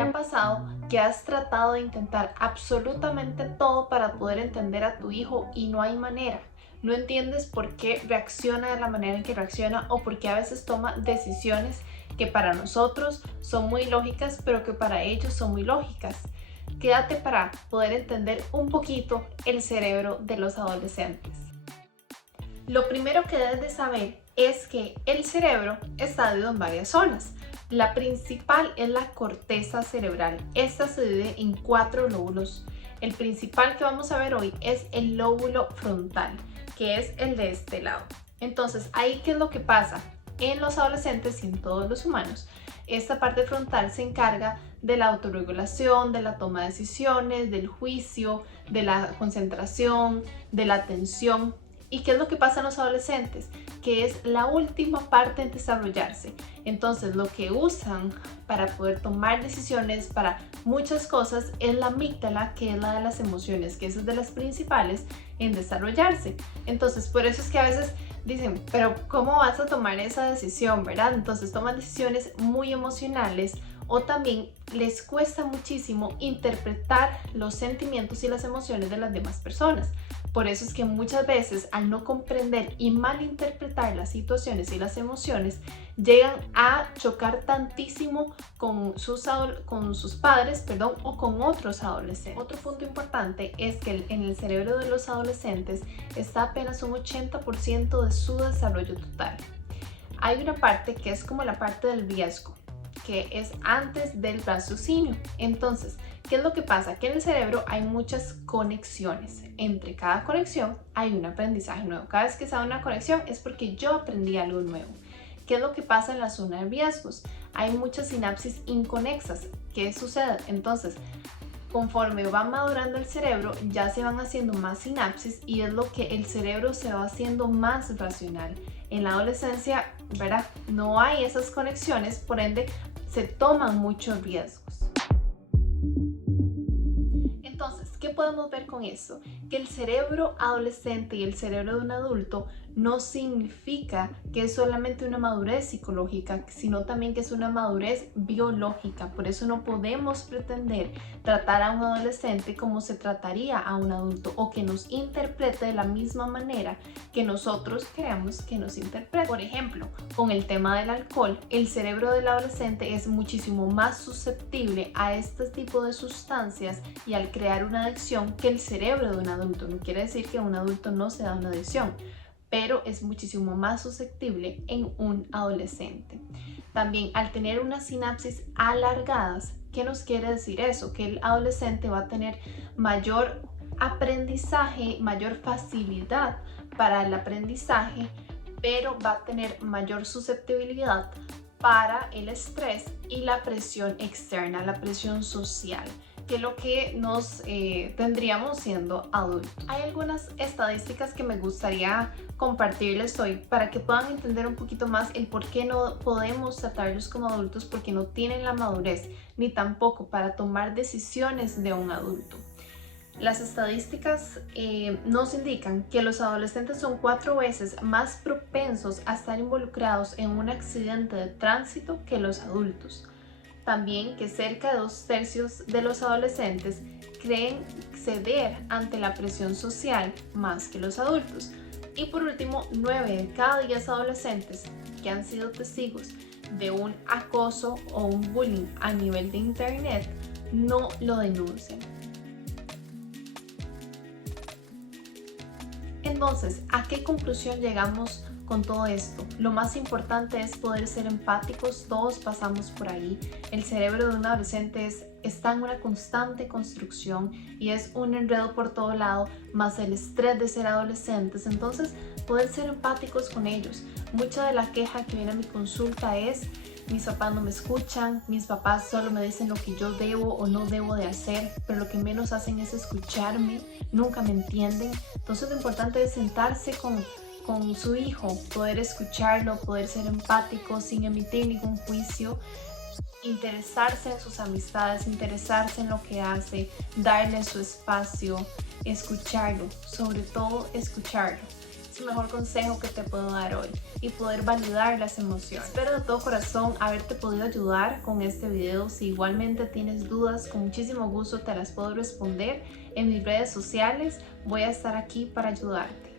¿Te ha pasado que has tratado de intentar absolutamente todo para poder entender a tu hijo y no hay manera? No entiendes por qué reacciona de la manera en que reacciona o por qué a veces toma decisiones que para nosotros son muy lógicas, pero que para ellos son muy lógicas. Quédate para poder entender un poquito el cerebro de los adolescentes. Lo primero que debes de saber es que el cerebro está dividido en varias zonas. La principal es la corteza cerebral. Esta se divide en 4 lóbulos. El principal que vamos a ver hoy es el lóbulo frontal, que es el de este lado. Entonces, ahí, ¿qué es lo que pasa? En los adolescentes y en todos los humanos, esta parte frontal se encarga de la autorregulación, de la toma de decisiones, del juicio, de la concentración, de la atención. ¿Y qué es lo que pasa en los adolescentes? Que es la última parte en desarrollarse. Entonces, lo que usan para poder tomar decisiones para muchas cosas es la amígdala, que es la de las emociones, que es de las principales en desarrollarse. Entonces, por eso es que a veces dicen, pero ¿cómo vas a tomar esa decisión, verdad? Entonces toman decisiones muy emocionales o también les cuesta muchísimo interpretar los sentimientos y las emociones de las demás personas. Por eso es que muchas veces, al no comprender y malinterpretar las situaciones y las emociones, llegan a chocar tantísimo con sus padres, o con otros adolescentes. Otro punto importante es que en el cerebro de los adolescentes está apenas un 80% de su desarrollo total. Hay una parte que es como la parte del riesgo, que es antes del raciocinio. Entonces, ¿qué es lo que pasa? Que en el cerebro hay muchas conexiones. Entre cada conexión hay un aprendizaje nuevo. Cada vez que se da una conexión es porque yo aprendí algo nuevo. ¿Qué es lo que pasa en la zona de riesgos? Hay muchas sinapsis inconexas. ¿Qué sucede? Entonces, conforme va madurando el cerebro, ya se van haciendo más sinapsis y es lo que el cerebro se va haciendo más racional. En la adolescencia, ¿verdad? No hay esas conexiones, por ende, se toman muchos riesgos. Entonces, ¿qué podemos ver con eso? Que el cerebro adolescente y el cerebro de un adulto no significa que es solamente una madurez psicológica, sino también que es una madurez biológica. Por eso no podemos pretender tratar a un adolescente como se trataría a un adulto o que nos interprete de la misma manera que nosotros creamos que nos interprete. Por ejemplo, con el tema del alcohol, el cerebro del adolescente es muchísimo más susceptible a este tipo de sustancias y al crear una adicción que el cerebro de un adulto. No quiere decir que un adulto no se da una adicción, pero es muchísimo más susceptible en un adolescente. También al tener unas sinapsis alargadas, ¿qué nos quiere decir eso? Que el adolescente va a tener mayor aprendizaje, mayor facilidad para el aprendizaje, pero va a tener mayor susceptibilidad para el estrés y la presión externa, la presión social, que es lo que nos tendríamos siendo adultos. Hay algunas estadísticas que me gustaría compartirles hoy para que puedan entender un poquito más el por qué no podemos tratarlos como adultos, porque no tienen la madurez ni tampoco para tomar decisiones de un adulto. Las estadísticas nos indican que los adolescentes son 4 veces más propensos a estar involucrados en un accidente de tránsito que los adultos. También que cerca de 2/3 de los adolescentes creen ceder ante la presión social más que los adultos. Y por último, 9 de cada 10 adolescentes que han sido testigos de un acoso o un bullying a nivel de internet no lo denuncian. Entonces, ¿a qué conclusión llegamos con todo esto? Lo más importante es poder ser empáticos, todos pasamos por ahí. El cerebro de un adolescente está en una constante construcción y es un enredo por todo lado, más el estrés de ser adolescentes. Entonces, poder ser empáticos con ellos. Mucha de la queja que viene a mi consulta es: mis papás no me escuchan, mis papás solo me dicen lo que yo debo o no debo de hacer, pero lo que menos hacen es escucharme, nunca me entienden. Entonces lo importante es sentarse con su hijo, poder escucharlo, poder ser empático sin emitir ningún juicio, interesarse en sus amistades, interesarse en lo que hace, darle su espacio, escucharlo, sobre todo escucharlo. el mejor consejo que te puedo dar hoy y poder validar las emociones. Espero de todo corazón haberte podido ayudar con este video. Si igualmente tienes dudas, con muchísimo gusto te las puedo responder en mis redes sociales. Voy a estar aquí para ayudarte.